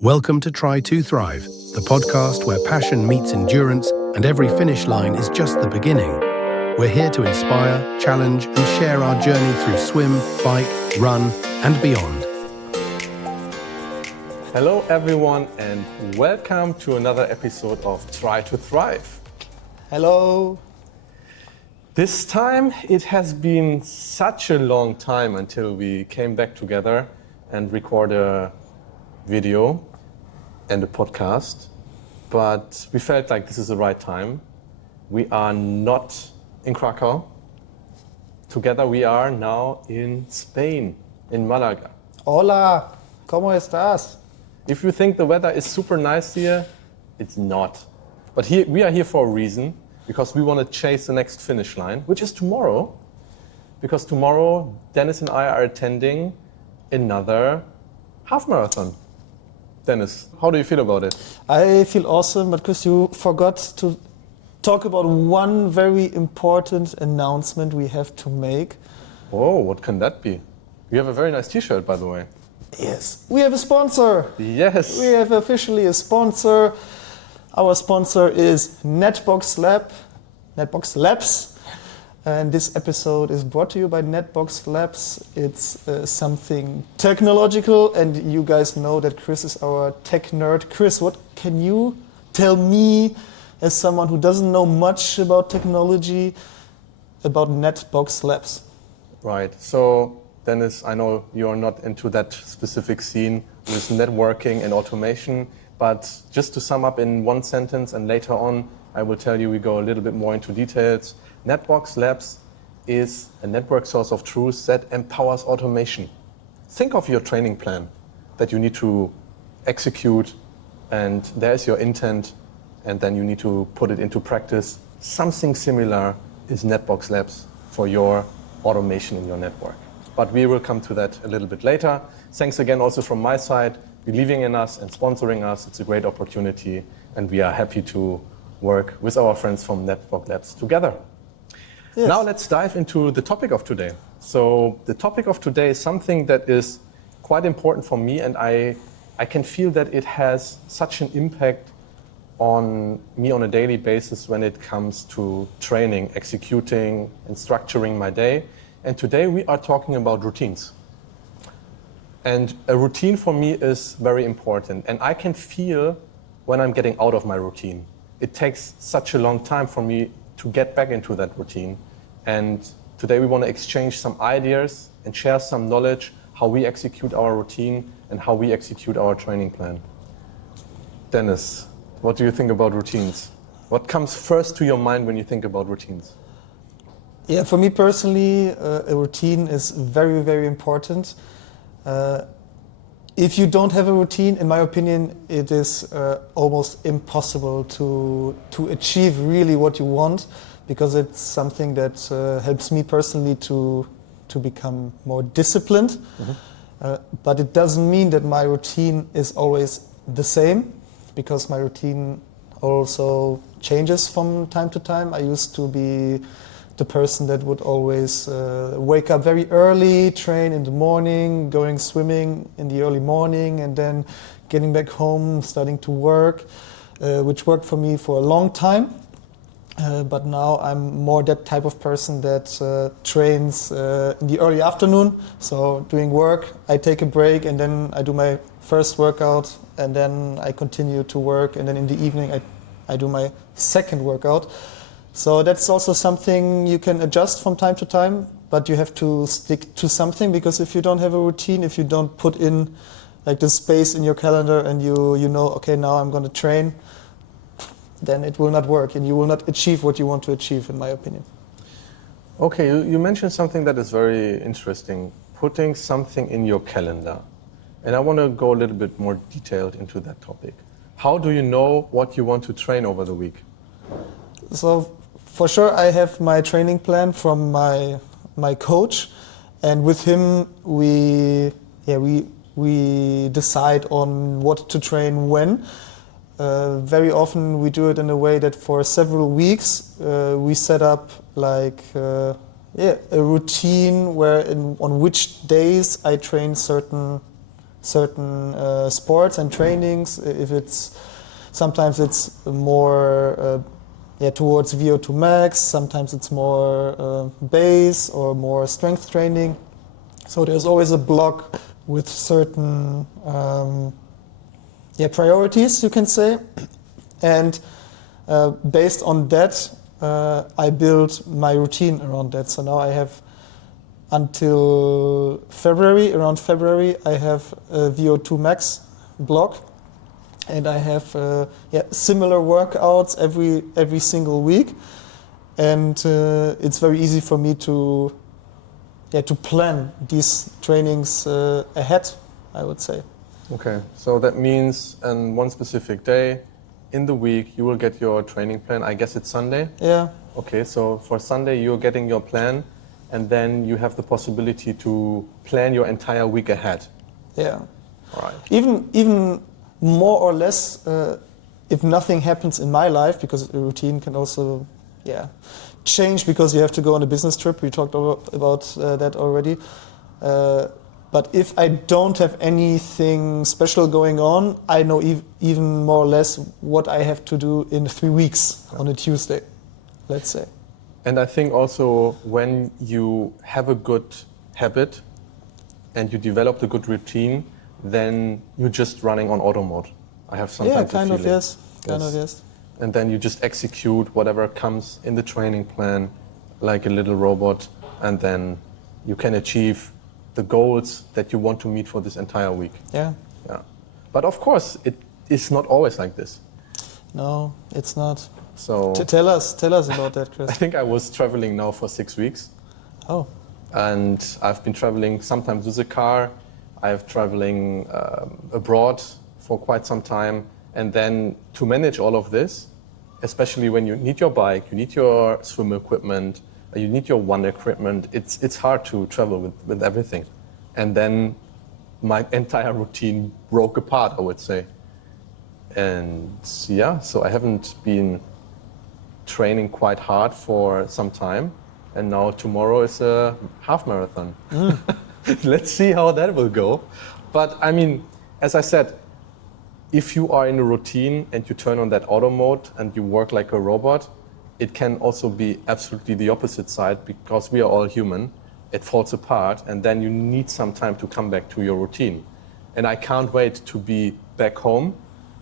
Welcome to Try to Thrive, the podcast where passion meets endurance and every finish line is just the beginning. We're here to inspire, challenge, and share our journey through swim, bike, run, and beyond. Hello everyone and welcome to another episode of Try to Thrive. Hello. This time it has been such a long time until we came back together and record a video and a podcast, but we felt like this is the right time. We are not in Krakow. Together we are now in Spain, in Malaga. Hola, ¿cómo estás? If you think the weather is super nice here, it's not. But we are here for a reason, because we want to chase the next finish line, which is tomorrow. Because tomorrow, Dennis and I are attending another half marathon. Dennis, how do you feel about it? I feel awesome, but Chris, you forgot to talk about one very important announcement we have to make. Oh, what can that be? You have a very nice t-shirt, by the way. Yes, we have a sponsor. Yes. We have officially a sponsor. Our sponsor is NetBox Labs. And this episode is brought to you by NetBox Labs. It's something technological, and you guys know that Chris is our tech nerd. Chris, what can you tell me, as someone who doesn't know much about technology, about NetBox Labs? Right. So, Dennis, I know you're not into that specific scene with networking and automation, but just to sum up in one sentence, and later on I will tell you we go a little bit more into details. NetBox Labs is a network source of truth that empowers automation. Think of your training plan that you need to execute, and there's your intent, and then you need to put it into practice. Something similar is NetBox Labs for your automation in your network. But we will come to that a little bit later. Thanks again also from my side, believing in us and sponsoring us. It's a great opportunity, and we are happy to work with our friends from NetBox Labs together. Yes. Now let's dive into the topic of today. So the topic of today is something that is quite important for me, and I can feel that it has such an impact on me on a daily basis when it comes to training, executing, and structuring my day. And today we are talking about routines. And a routine for me is very important, and I can feel when I'm getting out of my routine. It takes such a long time for me to get back into that routine. And today we want to exchange some ideas and share some knowledge how we execute our routine and how we execute our training plan. Dennis, what do you think about routines? What comes first to your mind when you think about routines? Yeah, for me personally, a routine is very, very important. If you don't have a routine, in my opinion, it is almost impossible to achieve really what you want, because it's something that helps me personally to become more disciplined. Mm-hmm. But it doesn't mean that my routine is always the same, because my routine also changes from time to time. I used to be the person that would always wake up very early, train in the morning, going swimming in the early morning, and then getting back home, starting to work, which worked for me for a long time. But now I'm more that type of person that trains in the early afternoon. So doing work, I take a break, and then I do my first workout, and then I continue to work, and then in the evening I do my second workout. So that's also something you can adjust from time to time, but you have to stick to something, because if you don't have a routine, if you don't put in like the space in your calendar and you know, okay, now I'm going to train, then it will not work and you will not achieve what you want to achieve, in my opinion. Okay, you mentioned something that is very interesting, putting something in your calendar. And I want to go a little bit more detailed into that topic. How do you know what you want to train over the week? So for sure, I have my training plan from my coach, and with him we decide on what to train when. Very often we do it in a way that for several weeks we set up like a routine where on which days I train certain certain sports and trainings. If it's sometimes it's more towards VO2 max, sometimes it's more base or more strength training. So there's always a block with certain priorities, you can say, and based on that, I build my routine around that. So now I have until February, around February, I have a VO2 max block, and I have similar workouts every single week, and it's very easy for me to plan these trainings ahead, I would say. Okay, so that means on one specific day in the week you will get your training plan. I guess it's Sunday? Yeah. Okay, so for Sunday you're getting your plan, and then you have the possibility to plan your entire week ahead. Yeah. All right. Even more or less, if nothing happens in my life, because a routine can also change because you have to go on a business trip. We talked about that already. But if I don't have anything special going on, I know even more or less what I have to do in 3 weeks on a Tuesday, let's say. And I think also when you have a good habit and you develop the good routine, then you're just running on auto mode. I have sometimes kind of, yes. And then you just execute whatever comes in the training plan like a little robot, and then you can achieve the goals that you want to meet for this entire week. Yeah. But of course, it is not always like this. No, it's not. So tell us about that, Chris. I think I was traveling now for 6 weeks. Oh. And I've been traveling sometimes with a car. I've traveling abroad for quite some time. And then to manage all of this, especially when you need your bike, you need your swim equipment, you need your one equipment, it's hard to travel with everything. And then my entire routine broke apart, I would say. And so I haven't been training quite hard for some time. And now tomorrow is a half marathon. Let's see how that will go. But I mean, as I said, if you are in a routine and you turn on that auto mode and you work like a robot, it can also be absolutely the opposite side, because we are all human. It falls apart, and then you need some time to come back to your routine. And I can't wait to be back home,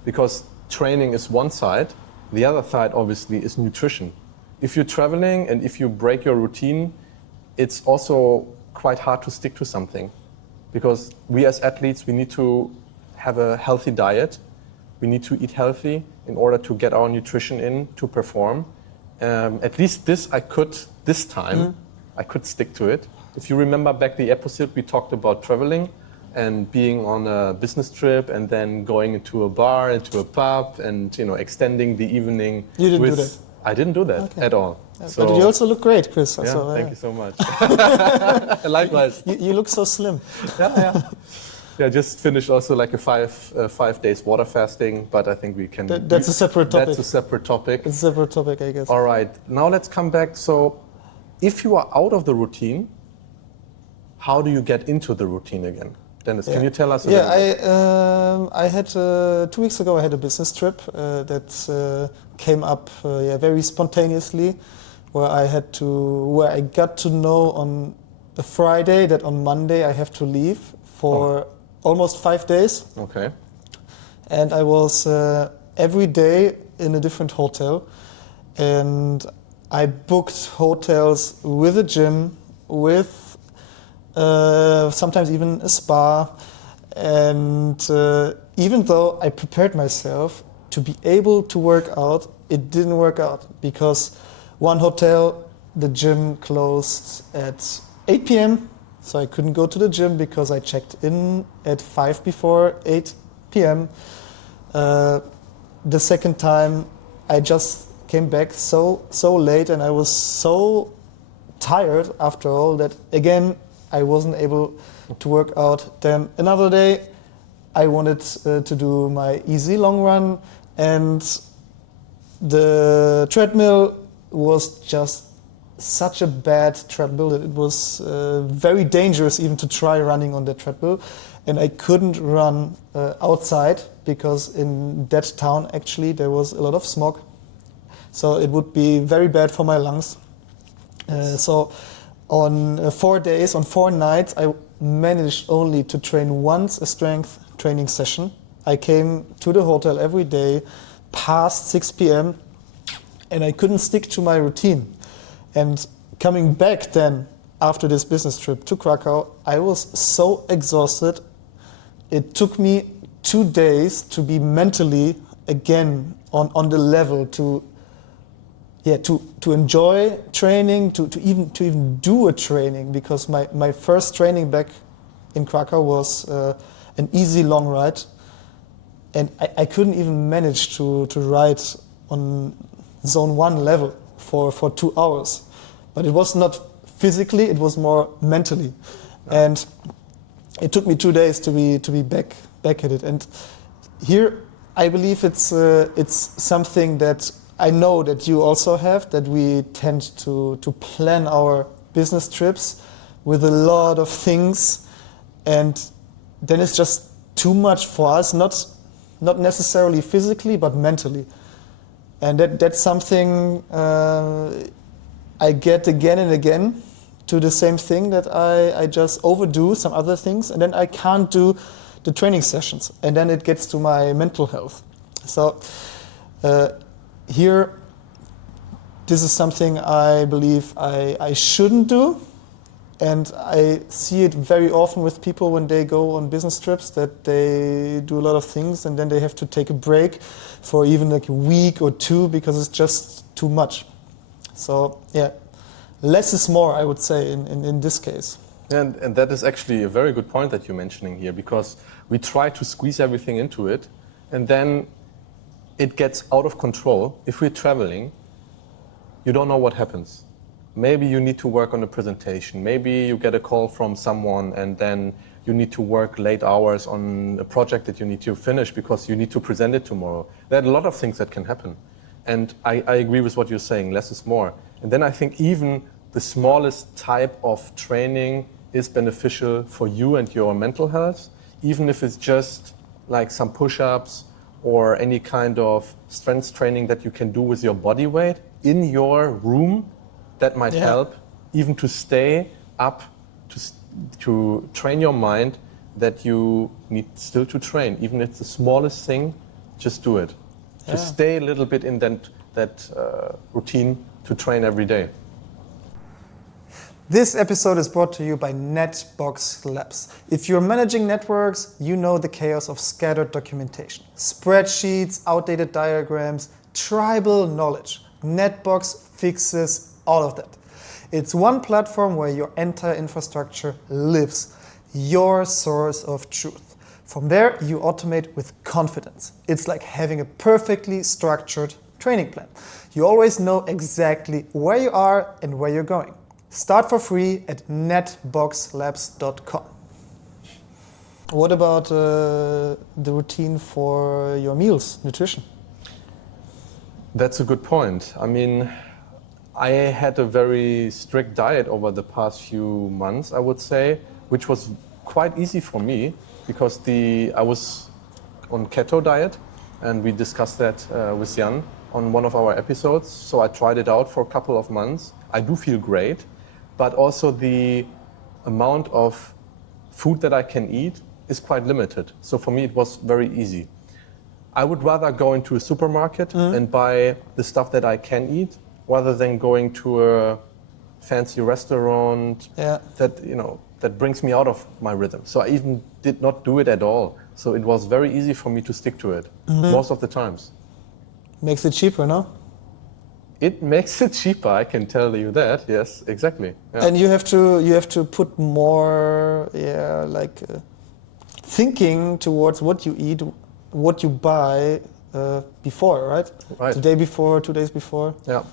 because training is one side. The other side, obviously, is nutrition. If you're traveling and if you break your routine, it's also quite hard to stick to something, because we as athletes, we need to have a healthy diet. We need to eat healthy in order to get our nutrition in to perform. At least this time, I could stick to it. If you remember back the episode, we talked about traveling and being on a business trip and then going into a bar, into a pub, and extending the evening. You didn't do that? I didn't do that at all. But you also look great, Chris. Yeah, so, thank you so much. Likewise. You look so slim. Yeah, just finished also like a 5 days water fasting, but I think we can... That's a separate topic. That's a separate topic. It's a separate topic, I guess. All right, now let's come back. So if you are out of the routine, how do you get into the routine again? Dennis, can you tell us a little bit? I had 2 weeks ago, I had a business trip that came up very spontaneously, where I got to know on a Friday that on Monday I have to leave for almost 5 days. Okay. And I was every day in a different hotel, and I booked hotels with a gym, with sometimes even a spa, and even though I prepared myself to be able to work out, it didn't work out, because one hotel, the gym closed at 8 p.m. So I couldn't go to the gym because I checked in at 5 before 8 p.m. The second time, I just came back so late, and I was so tired after all that again I wasn't able to work out. Then another day, I wanted to do my easy long run, and the treadmill was just such a bad treadmill that it was very dangerous even to try running on the treadmill. and I couldn't run outside because in that town actually there was a lot of smog. So it would be very bad for my lungs. So on 4 days, on 4 nights, I managed only to train once a strength training session. I came to the hotel every day past 6 p.m. and I couldn't stick to my routine. And coming back then after this business trip to Krakow, I was so exhausted. It took me 2 days to be mentally again on the level to enjoy training, to even do a training, because my first training back in Krakow was an easy long ride, and I couldn't even manage to ride on zone 1 level for 2 hours. But it was not physically, it was more mentally. And it took me 2 days to be back at it. And here I believe it's something that I know that you also have, that we tend to plan our business trips with a lot of things, and then it's just too much for us, not necessarily physically, but mentally. And that's something I get again and again, to the same thing, that I just overdo some other things, and then I can't do the training sessions, and then it gets to my mental health. So here, this is something I believe I shouldn't do, and I see it very often with people when they go on business trips, that they do a lot of things and then they have to take a break for even like a week or 2 because it's just too much. So yeah, less is more, I would say, in this case. And that is actually a very good point that you're mentioning here, because we try to squeeze everything into it, and then it gets out of control. If we're traveling, you don't know what happens. Maybe you need to work on a presentation. Maybe you get a call from someone and then you need to work late hours on a project that you need to finish because you need to present it tomorrow. There are a lot of things that can happen. And I agree with what you're saying, less is more. And then I think even the smallest type of training is beneficial for you and your mental health, even if it's just like some push-ups or any kind of strength training that you can do with your body weight in your room. That might help, even to stay up, to train your mind that you need still to train. Even if it's the smallest thing, just do it. To stay a little bit in that routine to train every day. This episode is brought to you by NetBox Labs. If you're managing networks, you know the chaos of scattered documentation. Spreadsheets, outdated diagrams, tribal knowledge. NetBox fixes all of that. It's one platform where your entire infrastructure lives, your source of truth. From there, you automate with confidence. It's like having a perfectly structured training plan. You always know exactly where you are and where you're going. Start for free at netboxlabs.com. What about the routine for your meals, nutrition? That's a good point. I mean, I had a very strict diet over the past few months, I would say, which was quite easy for me because I was on keto diet, and we discussed that with Jan on one of our episodes. So I tried it out for a couple of months. I do feel great, but also the amount of food that I can eat is quite limited. So for me, it was very easy. I would rather go into a supermarket and buy the stuff that I can eat, rather than going to a fancy restaurant that brings me out of my rhythm. So I even did not do it at all. So it was very easy for me to stick to it most of the times. Makes it cheaper, no? It makes it cheaper, I can tell you that. Yes, exactly. Yeah. And you have to put more thinking towards what you eat, what you buy before, right? Right. The day before, 2 days before. Yeah.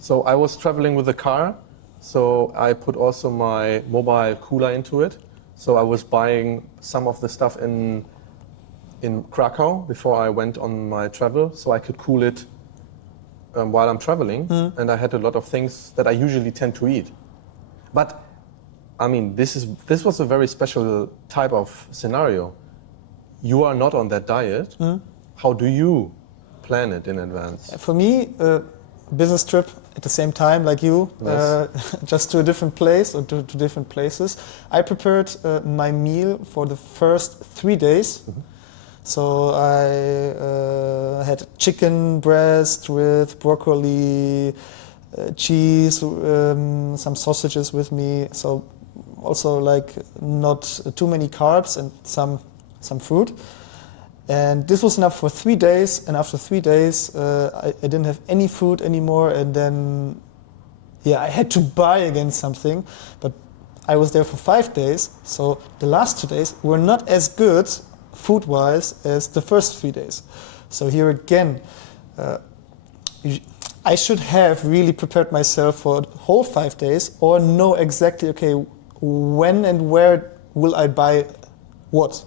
So I was traveling with a car, so I put also my mobile cooler into it. So I was buying some of the stuff in Krakow before I went on my travel, so I could cool it while I'm traveling. And I had a lot of things that I usually tend to eat. But I mean, this was a very special type of scenario. You are not on that diet. How do you plan it in advance? For me, business trip at the same time like you, Yes. just to a different place or to different places. I prepared my meal for the first 3 days. So I had chicken breast with broccoli, cheese, some sausages with me. So also like not too many carbs and some fruit. And this was enough for 3 days. And after 3 days, I didn't have any food anymore. And then, I had to buy again something. But I was there for 5 days. So the last 2 days were not as good food-wise as the first 3 days. So here again, I should have really prepared myself for the whole 5 days or know exactly, okay, when and where will I buy what.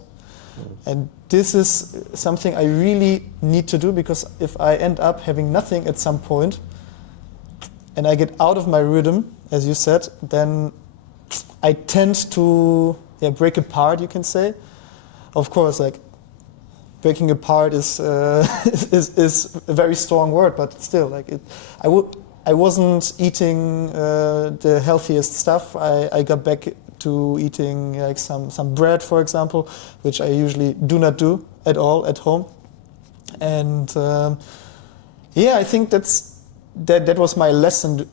And this is something I really need to do, because if I end up having nothing at some point and I get out of my rhythm, as you said, then I tend to break apart, you can say. Of course, like breaking apart is is a very strong word, but still, like I wasn't eating the healthiest stuff. I got back to eating like some bread, for example, which I usually do not do at all at home. And I think that was my lesson,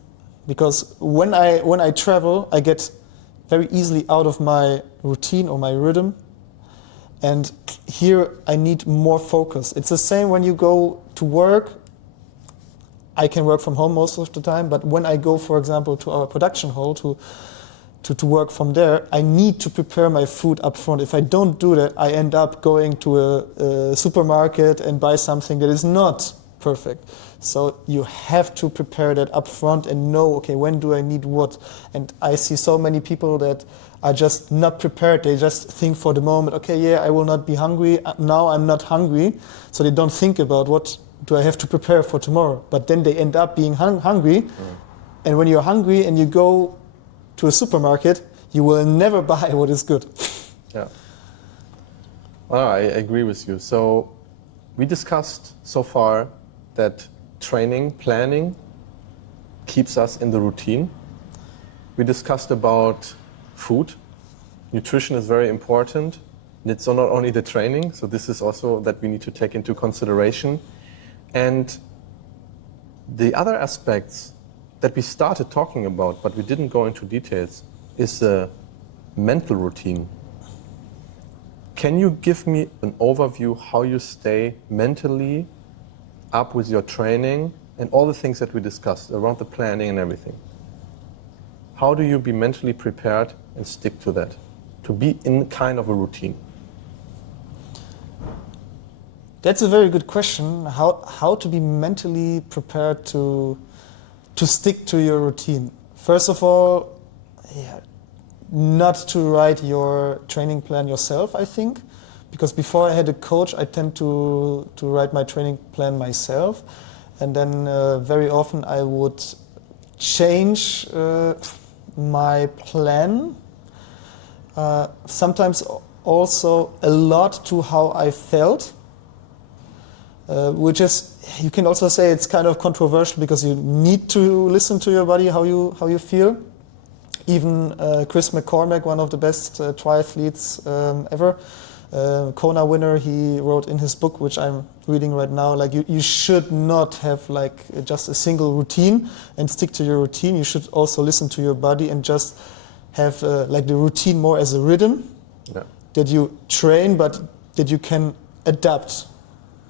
because when I travel, I get very easily out of my routine or my rhythm. And here I need more focus. It's the same when you go to work. I can work from home most of the time, but when I go, for example, to our production hall to work from there, I need to prepare my food up front. If I don't do that, I end up going to a supermarket and buy something that is not perfect. So you have to prepare that up front and know, okay, when do I need what? And I see so many people that are just not prepared. They just think for the moment, okay, I will not be hungry. Now I'm not hungry. So they don't think about what do I have to prepare for tomorrow. But then they end up being hungry. And when you're hungry and you go to a supermarket, you will never buy what is good. Yeah. Well, I agree with you. So we discussed so far that training, planning keeps us in the routine. We discussed about food. Nutrition is very important. And it's not only the training, so this is also that we need to take into consideration. And the other aspects that we started talking about, but we didn't go into details, is the mental routine. Can you give me an overview how you stay mentally up with your training and all the things that we discussed around the planning and everything? How do you be mentally prepared and stick to that, to be in kind of a routine? That's a very good question. How to be mentally prepared to stick to your routine. First of all, not to write your training plan yourself, I think. Because before I had a coach, I tend to write my training plan myself. And then very often I would change my plan. Sometimes also a lot to how I felt. Which is, you can also say it's kind of controversial, because you need to listen to your body, how you feel. Even Chris McCormack, one of the best triathletes ever, Kona winner, he wrote in his book, which I'm reading right now, like you should not have like just a single routine and stick to your routine. You should also listen to your body and just have like the routine more as a rhythm that you train, but that you can adapt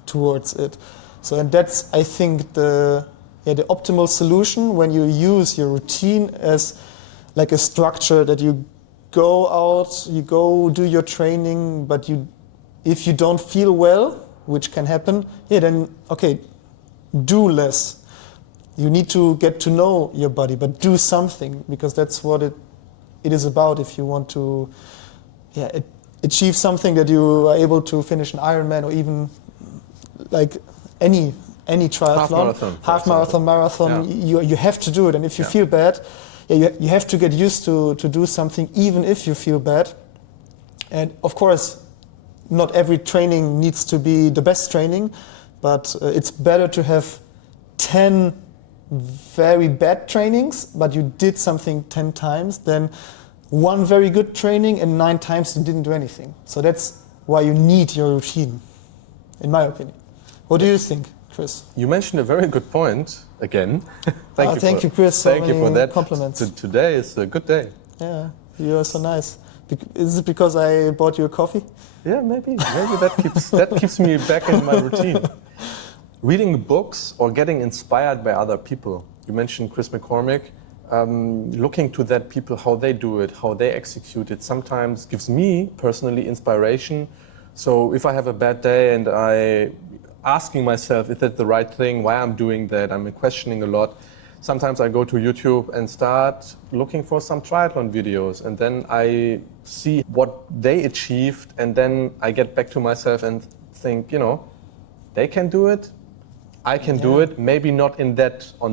towards it. So, and that's, I think, the optimal solution when you use your routine as like a structure, that you go out, you go do your training, but if you don't feel well, which can happen, then okay, do less. You need to get to know your body, but do something, because that's what it is about. If you want to achieve something, that you are able to finish an Ironman, or even like any triathlon, half marathon, marathon, you have to do it. And if you feel bad, you have to get used to do something even if you feel bad. And of course, not every training needs to be the best training, but it's better to have 10 very bad trainings, but you did something 10 times, than one very good training and 9 times you didn't do anything. So that's why you need your routine, in my opinion. What do you think, Chris? You mentioned a very good point again. Thank you, Chris. Thank you for that. Compliments. Today is a good day. Yeah, you are so nice. Is it because I bought you a coffee? Yeah, maybe that keeps me back in my routine. Reading books or getting inspired by other people. You mentioned Chris McCormick. Looking to that people, how they do it, how they execute it, sometimes gives me personally inspiration. So if I have a bad day and I asking myself, is that the right thing? Why I'm doing that? I'm questioning a lot. Sometimes I go to YouTube and start looking for some triathlon videos, and then I see what they achieved, and then I get back to myself and think, they can do it. I can do it. Maybe not on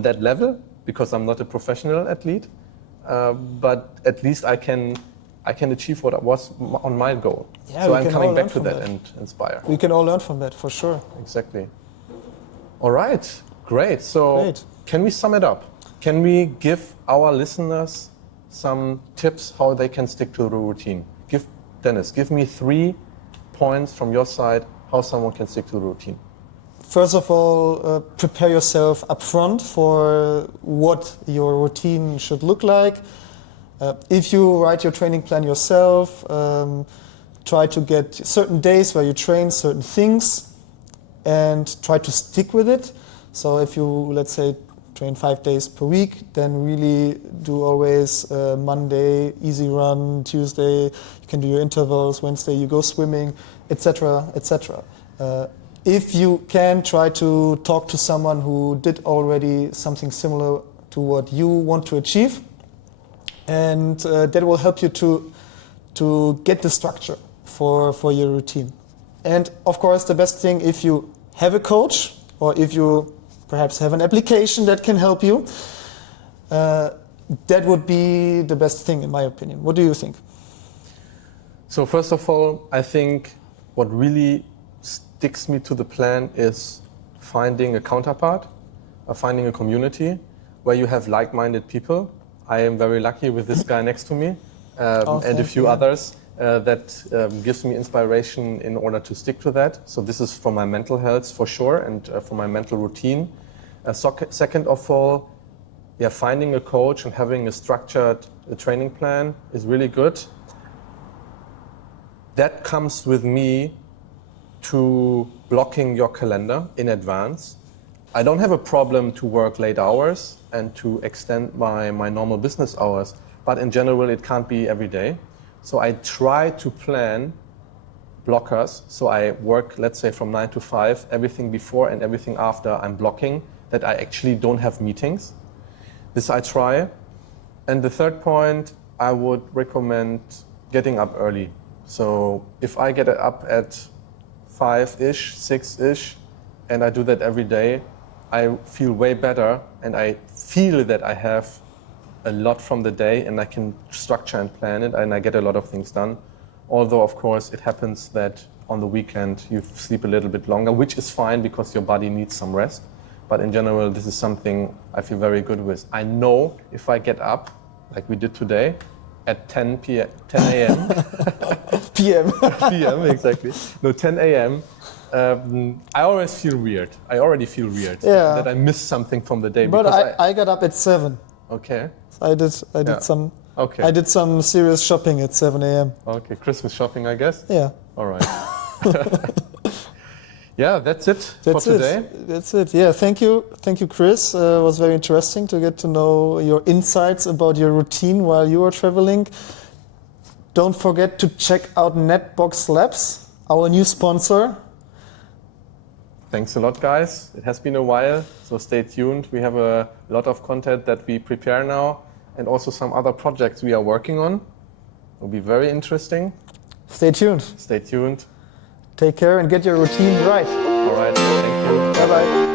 that level, because I'm not a professional athlete, but at least I can achieve what was on my goal. Yeah, so I'm coming back to that and inspire. We can all learn from that, for sure. Exactly. All right, great. So can we sum it up? Can we give our listeners some tips how they can stick to the routine? Dennis, give me 3 points from your side how someone can stick to the routine. First of all, prepare yourself upfront for what your routine should look like. If you write your training plan yourself, try to get certain days where you train certain things and try to stick with it. So if you, let's say, train 5 days per week, then really do always Monday, easy run, Tuesday, you can do your intervals, Wednesday you go swimming, etc., etc. If you can, try to talk to someone who did already something similar to what you want to achieve, and that will help you to get the structure for your routine. And of course, the best thing, if you have a coach, or if you perhaps have an application that can help you, that would be the best thing, in my opinion. What do you think? So first of all, I think what really sticks me to the plan is finding a counterpart, finding a community where you have like-minded people. I am very lucky with this guy next to me and a few others that gives me inspiration in order to stick to that. So this is for my mental health for sure, and for my mental routine. Second of all, finding a coach and having a structured training plan is really good. That comes with me to blocking your calendar in advance. I don't have a problem to work late hours and to extend my normal business hours, but in general it can't be every day. So I try to plan blockers. So I work, let's say, from 9 to 5, everything before and everything after I'm blocking, that I actually don't have meetings. This I try. And the third point, I would recommend getting up early. So if I get up at 5-ish, 6-ish, and I do that every day, I feel way better, and I feel that I have a lot from the day, and I can structure and plan it, and I get a lot of things done. Although, of course, it happens that on the weekend you sleep a little bit longer, which is fine because your body needs some rest. But in general, this is something I feel very good with. I know if I get up, like we did today, at 10 a.m. PM, exactly. No, 10 a.m. I always feel weird. I already feel weird that I missed something from the day. But I got up at 7. Okay. I did some serious shopping at 7 a.m. Okay, Christmas shopping, I guess? Yeah. All right. Yeah, that's it for today. That's it. Yeah, thank you, Chris. It was very interesting to get to know your insights about your routine while you were traveling. Don't forget to check out NetBox Labs, our new sponsor. Thanks a lot, guys. It has been a while, so stay tuned. We have a lot of content that we prepare now, and also some other projects we are working on. It'll be very interesting. Stay tuned. Stay tuned. Take care and get your routine right. All right. Thank you. Bye-bye.